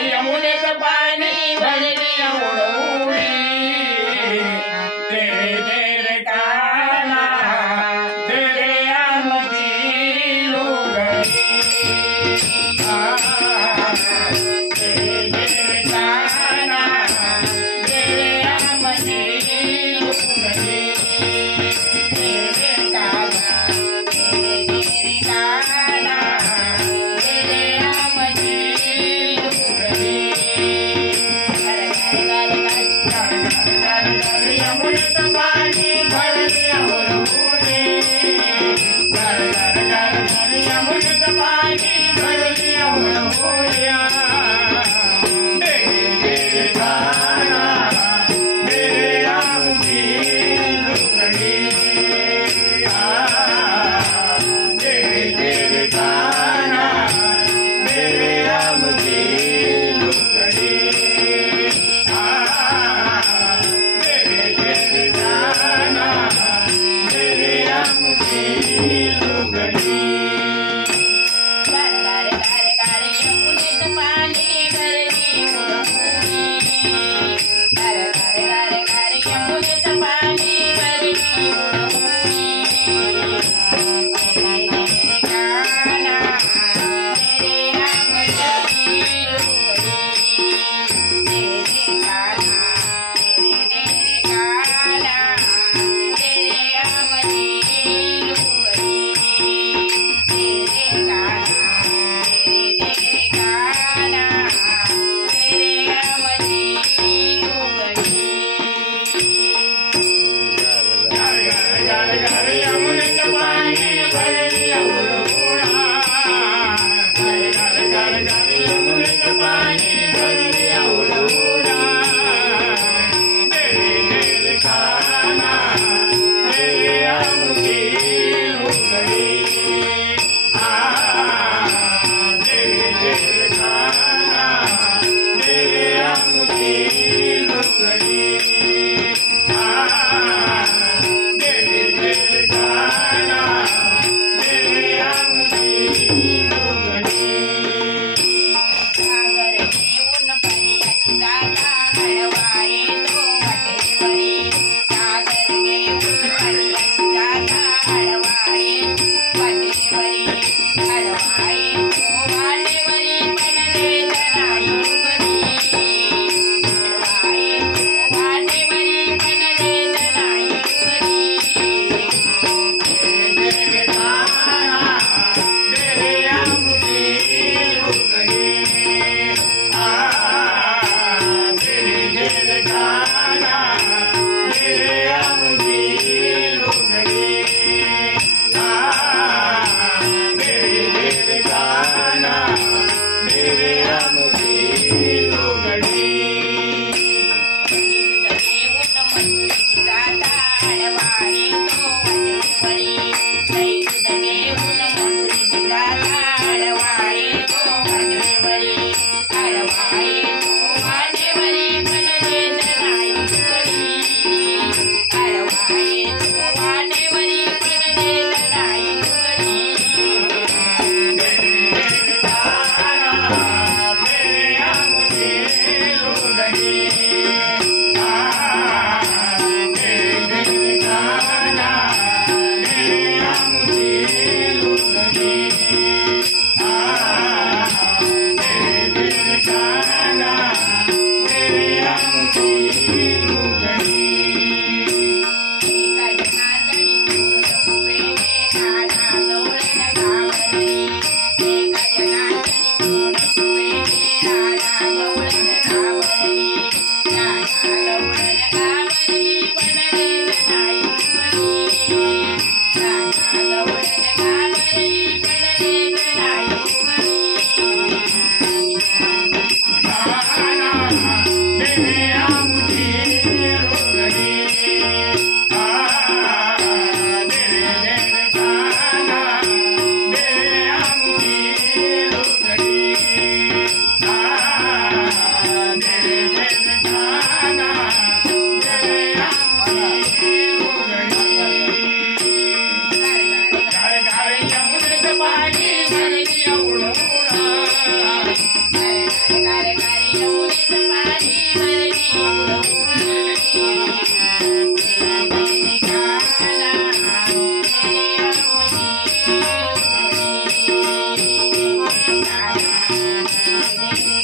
यमुनेचं पाणी भरली उडवली तेरे तेरे काना तेरे आमची लुगडी तेरे तेरे काना तेरे आमची लुगडी तेरे काना तेरे तेरे काना तेरे आमची लुगडी यमुनेचं पाणी भरली उडवली यमुनेचं पाणी भरली उडवली तेरे काना तेरे आमची लुगडी तेरे तेरे काना तेरे आमची लुगडी तेरे तेरे काना तेरे आमची लुगडी यमुनेचं पाणी भरली उडवली यमुनेचं पाणी भरली उडवली तेरे तेरे काना तेरे आमची लुगडी तेरे काना तेरे तेरे काना तेरे आमची लुगडी तेरे काना तेरे तेरे काना तेरे आमची लुगडी यमुनेचं पाणी भरली उडवली यमुनेचं पाणी भरली उडवली तेरे तेरे काना तेरे आमची लुगडी तेरे तेरे काना तेरे आमची लुगडी तेरे तेरे काना तेरे आमची लुगडी सागर घेऊन पाण्याची जागा हळवा येतो वाटेवरी सागर घेऊन पाण्याची जागा हळवा येतो वाटेवरी हळवा येतो वाटेवरी पण देत नाही उघडी हळवा येतो वाटेवरी पण देत नाही उघडी तेरे काना तेरे आमची लुगडी तेरे तेरे काना तेरे आमची लुगडी तेरे तेरे काना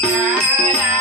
ठिकाणा